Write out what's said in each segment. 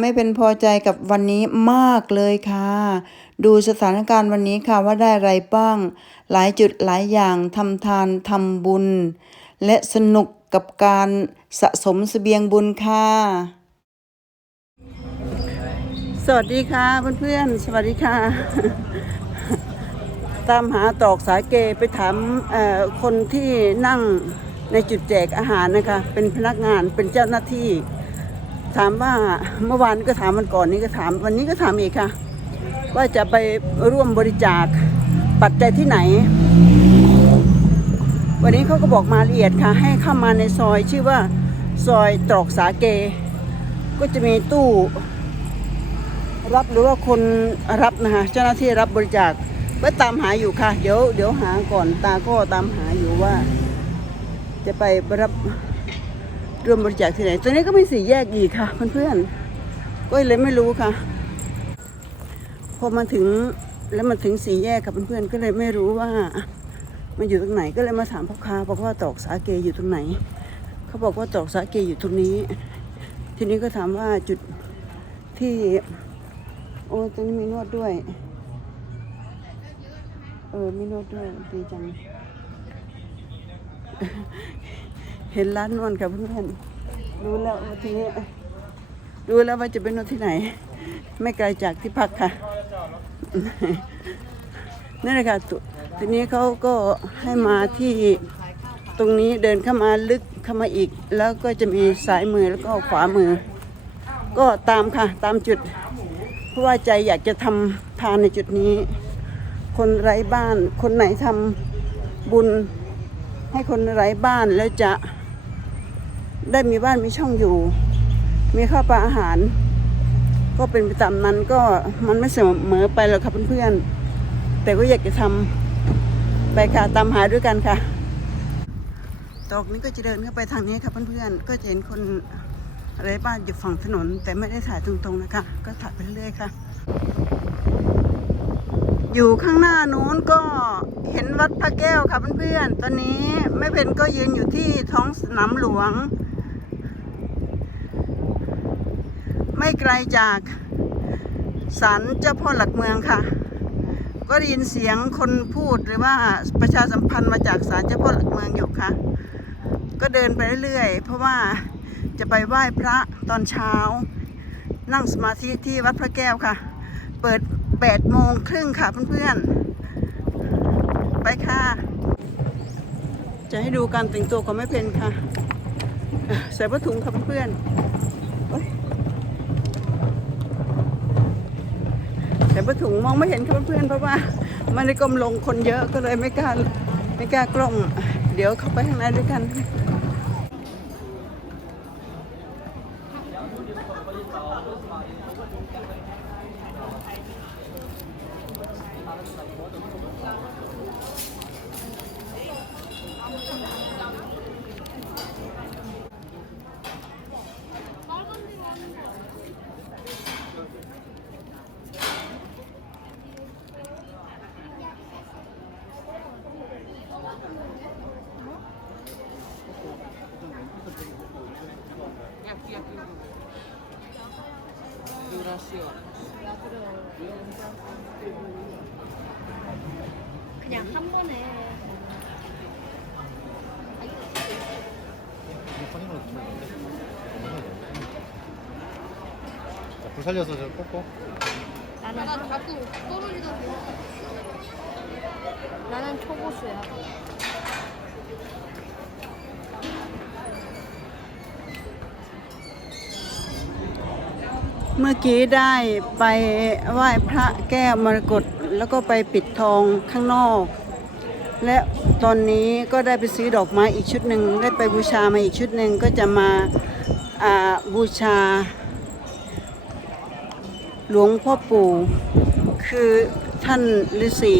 ไม่เป็นพอใจกับวันนี้มากเลยค่ะ ดูสถานการณ์วันนี้ค่ะว่าได้อะไรบ้าง หลายจุดหลายอย่างทำทานทำบุญ และสนุกกับการสะสมเสบียงบุญค่ะ สวัสดีค่ะเพื่อนๆ สวัสดีค่ะ ตามหาตอกสาเกไปถามเอ่อคนที่นั่งในจุดแจกอาหารนะคะ เป็นพนักงานเป็นเจ้าหน้าที่ ถามว่าเมื่อวานก็ถามวันก่อนนี้ก็ถาม วันนี้ก็ถามอีกค่ะ ว่าจะไปร่วมบริจาคปัจจัยที่ไหน วันนี้เขาก็บอกมาละเอียดค่ะ ให้เข้ามาในซอยชื่อว่าซอยตรอกสาเก ก็จะมีตู้รับหรือว่าคนรับนะคะเจ้าหน้าที่รับบริจาคก็ตามหาอยู่ค่ะ เดี๋ยวเดี๋ยวหาก่อนตาก็ตามหาอยู่ว่า จะไปรับ ร่วมบริจาคที่ไหน ตัวนี้ก็มีสี่แยกอีกค่ะเพื่อนๆก็เลยไม่รู้ค่ะ พอมาถึงแล้วมาถึงสี่แยกกับเพื่อนๆก็เลยไม่รู้ว่ามันอยู่ตรงไหนก็เลยมาถามพ่อค้าบอกว่าตอกสาเกอยู่ตรงไหน เขาบอกว่าตอกสาเกอยู่ตรงนี้ ทีนี้ก็ถามว่าจุดที่ โอ้ตรงนี้มีนวดด้วย เออมีนวดด้วยดีจัง เห็นร้านนวดค่ะเพื่อนๆรู้แล้วว่าทีนี้รู้แล้วว่าจะเป็นนวดที่ไหน ไม่ไกลจากที่พักค่ะนั่แหละค่ะทีนี้เขาก็ให้มาที่ตรงนี้เดินเข้ามาลึกเข้ามาอีก แล้วก็จะมีซ้ายมือแล้วก็ขวามือ ก็ตามค่ะ ตามจุด เพราะว่าใจอยากจะทำทานในจุดนี้ คนไร้บ้าน คนไหนทำบุญให้คนไร้บ้านแล้วจะ ได้มีบ้านมีช่องอยู่ มีข้าวปลาอาหาร ก็เป็นไปตามนั้นก็มันไม่เสมอไปหรอกค่ะเพื่อนๆ แต่ก็อยากจะทำไปค่ะตามหาด้วยกันค่ะ ตอกนี้ก็จะเดินเข้าไปทางนี้ค่ะเพื่อนๆ ก็จะเห็นคนอะไรบ้านอยู่ฝั่งถนน แต่ไม่ได้ถ่ายตรงๆนะคะ ก็ถ่ายไปเรื่อยๆค่ะ อยู่ข้างหน้านู้นก็เห็นวัดพระแก้วค่ะเพื่อนๆ ตอนนี้แม่เพนก็ยืนอยู่ที่ท้องสนามหลวง ไม่ไกลจากศาลเจ้าพ่อหลักเมืองค่ะ ก็ได้ยินเสียงคนพูดหรือว่าประชาสัมพันธ์มาจากศาลเจ้าพ่อหลักเมืองอยู่ค่ะ ก็เดินไปเรื่อยๆ เพราะว่าจะไปไหว้พระตอนเช้า นั่งสมาธิที่วัดพระแก้วค่ะ เปิด8โมงครึ่งค่ะเพื่อนๆ ไปค่ะ จะให้ดูการแต่งตัวของแม่เพนค่ะ ใส่ผ้าถุงค่ะเพื่อนๆ ผ้าถุงมองไม่เห็นค่ะเพื่อนๆเพราะว่ามันได้กลมลงคนเยอะก็เลยไม่กล้าไม่กล้ากล้องเดี๋ยวเข้าไปข้างในด้วยกัน 그. 유라시오. 그냥 한 번에 자, 불 살려서 저 꽂고. 나는 나는 떨어지던데. 나는 초보수야. เมื่อกี้ได้ไปไหว้พระแก้วมรกตแล้วก็ไปปิดทองข้างนอก และตอนนี้ก็ได้ไปซื้อดอกไม้อีกชุดหนึ่งได้ไปบูชามาอีกชุดหนึ่งก็จะมาอ่าบูชา หลวงพ่อปู่ คือท่านฤาษี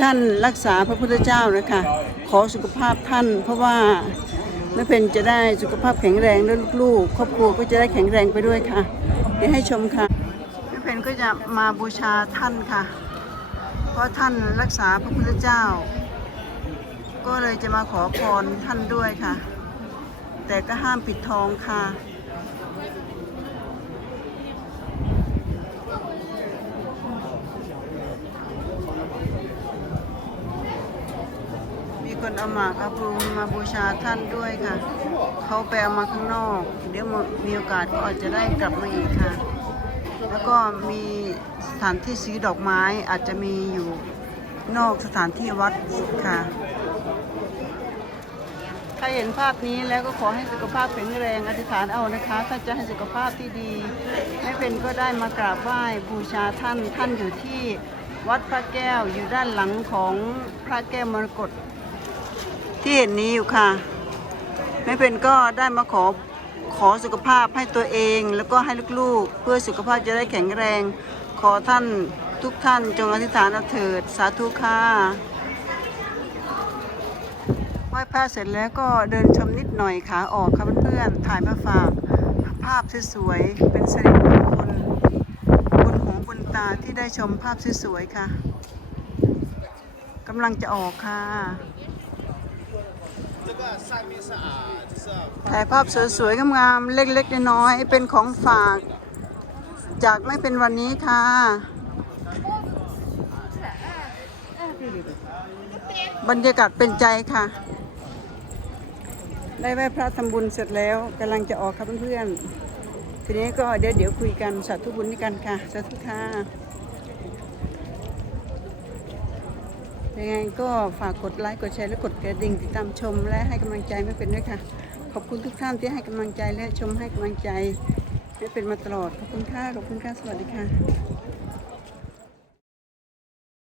ท่านรักษาพระพุทธเจ้านะคะขอสุขภาพท่านเพราะว่า แม่เพนจะได้สุขภาพแข็งแรงและลูกๆ ครอบครัวก็จะได้แข็งแรงไปด้วยค่ะเดี๋ยวให้ชมค่ะแม่เพนก็จะมาบูชาท่านค่ะ เพราะท่านรักษาพระพุทธเจ้า ก็เลยจะมาขอพรท่านด้วยค่ะ แต่ก็ห้ามปิดทองค่ะ เอาหมากเอาพลูมาบูชาท่านด้วยค่ะ เขาไปเอามาข้างนอก เดี๋ยวมีโอกาสก็อาจจะได้กลับมาอีกค่ะ แล้วก็มีสถานที่ซื้อดอกไม้อาจจะมีอยู่นอกสถานที่วัดค่ะ ถ้าเห็นภาพนี้แล้วก็ขอให้สุขภาพแข็งแรงอธิษฐานเอานะคะ ถ้าจะให้สุขภาพที่ดีแม่เป็นก็ได้มากราบไหว้บูชาท่านท่านอยู่ที่วัดพระแก้วอยู่ด้านหลังของพระแก้วมรกต ที่เห็นนี้อยู่ค่ะ แม่เป็นก็ได้มาขอขอสุขภาพให้ตัวเอง แล้วก็ให้ลูกๆ เพื่อสุขภาพจะได้แข็งแรง ขอท่านทุกท่านจงอธิษฐานเอาเถิดสาธุค่ะไหว้พระเสร็จแล้วก็เดินชมนิดหน่อยขาออกค่ะเพื่อนๆถ่ายมาฝากภาพสวยๆเป็นสิริมงคลบนหูบนตาที่ได้ชมภาพสวยๆค่ะกำลังจะออกค่ะ ถ่ายภาพสวยๆงามๆเล็กๆน้อยๆเป็นของฝาก จากไม่เป็นวันนี้ค่ะ บรรยากาศเป็นใจค่ะ ได้ไหว้พระทำบุญเสร็จแล้วกำลังจะออกครับเพื่อนๆทีนี้ก็เดี๋ยวเดี๋ยวคุยกันสาธุบุญด้วยกันค่ะสาธุค่ะ ยังไงก็ฝากกดไลค์กดแชร์และกดกระดิ่งติดตามชม และให้กำลังใจไม่เป็นด้วยค่ะ ขอบคุณทุกท่านที่ให้กำลังใจและชมให้กำลังใจไม่เป็นมาตลอดขอบคุณค่ะขอบคุณค่ะสวัสดีค่ะ